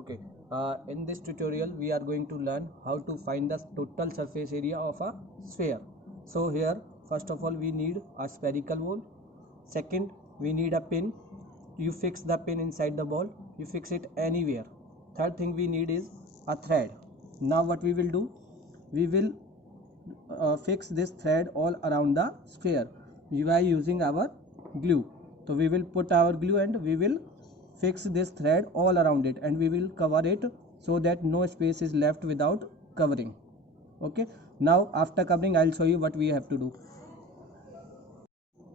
Okay, in this tutorial we are going to learn how to find the total surface area of a sphere. So here first of all we need a spherical ball. Second, we need a pin. You fix the pin inside the ball, you fix it anywhere. Third thing we need is a thread. Now what we will do, we will fix this thread all around the sphere by using our glue. So we will put our glue and we will fix this thread all around it, and we will cover it so that no space is left without covering. Okay, now after covering I'll show you what we have to do.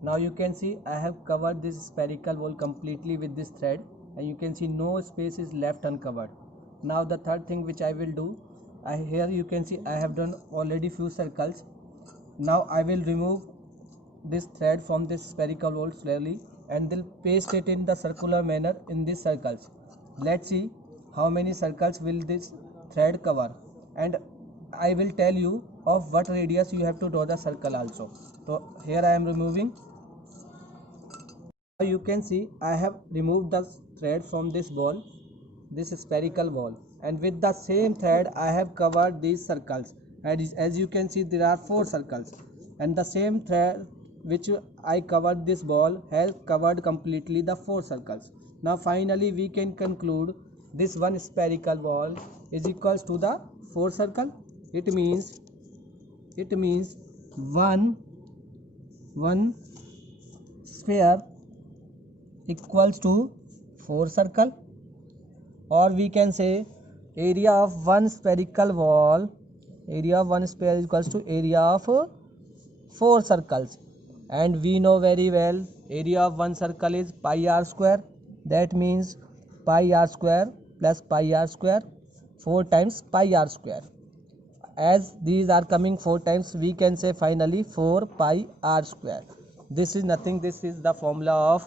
Now you can see I have covered this spherical ball completely with this thread, and you can see no space is left uncovered. Now the third thing which I will do, here you can see I have done already few circles. Now I will remove this thread from this spherical ball slowly and then paste it in the circular manner in these circles. Let's see how many circles will this thread cover, and I will tell you of what radius you have to draw the circle also. So here I am removing. Now you can see I have removed the thread from this ball, this spherical ball, and with the same thread I have covered these circles, and as you can see there are 4 circles, and the same thread which I covered this ball has covered completely the 4 circles. Now finally we can conclude this one spherical ball is equals to the 4 circle. It means one sphere equals to 4 circle, or we can say area of one spherical ball, area of one sphere equals to area of 4 circles. And we know very well area of one circle is pi r square. That means pi r square plus pi r square 4 times pi r square. As these are coming 4 times, we can say finally 4 pi r square. This is nothing, this is the formula of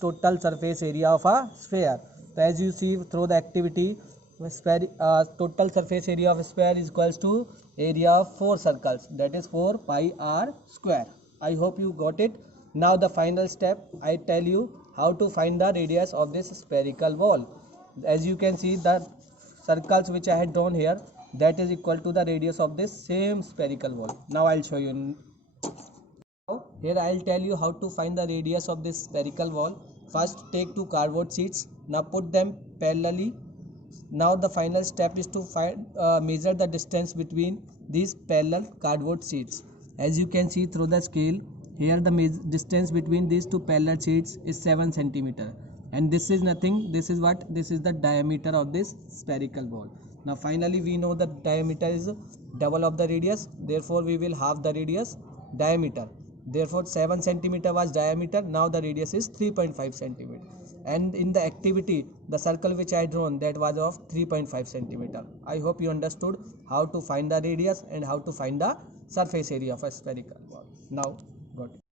total surface area of a sphere. So as you see through the activity, total surface area of a sphere is equals to area of 4 circles, that is 4 pi r square. I hope you got it. Now the final step, I tell you how to find the radius of this spherical ball. As you can see the circles which I had drawn here, that is equal to the radius of this same spherical ball. Now I'll show you. Now here I'll tell you how to find the radius of this spherical ball. First take 2 cardboard sheets, now put them parallelly. Now the final step is to measure the distance between these parallel cardboard sheets. As you can see through the scale, here the distance between these 2 parallel sheets is 7 centimeter, and this is nothing, this is what, this is the diameter of this spherical ball. Now finally we know the diameter is double of the radius, therefore we will halve the radius diameter. Therefore 7 centimeter was diameter, now the radius is 3.5 centimeter. And in the activity the circle which I drawn, that was of 3.5 centimeter. I hope you understood how to find the radius and how to find the surface area of a spherical ball. Now got it.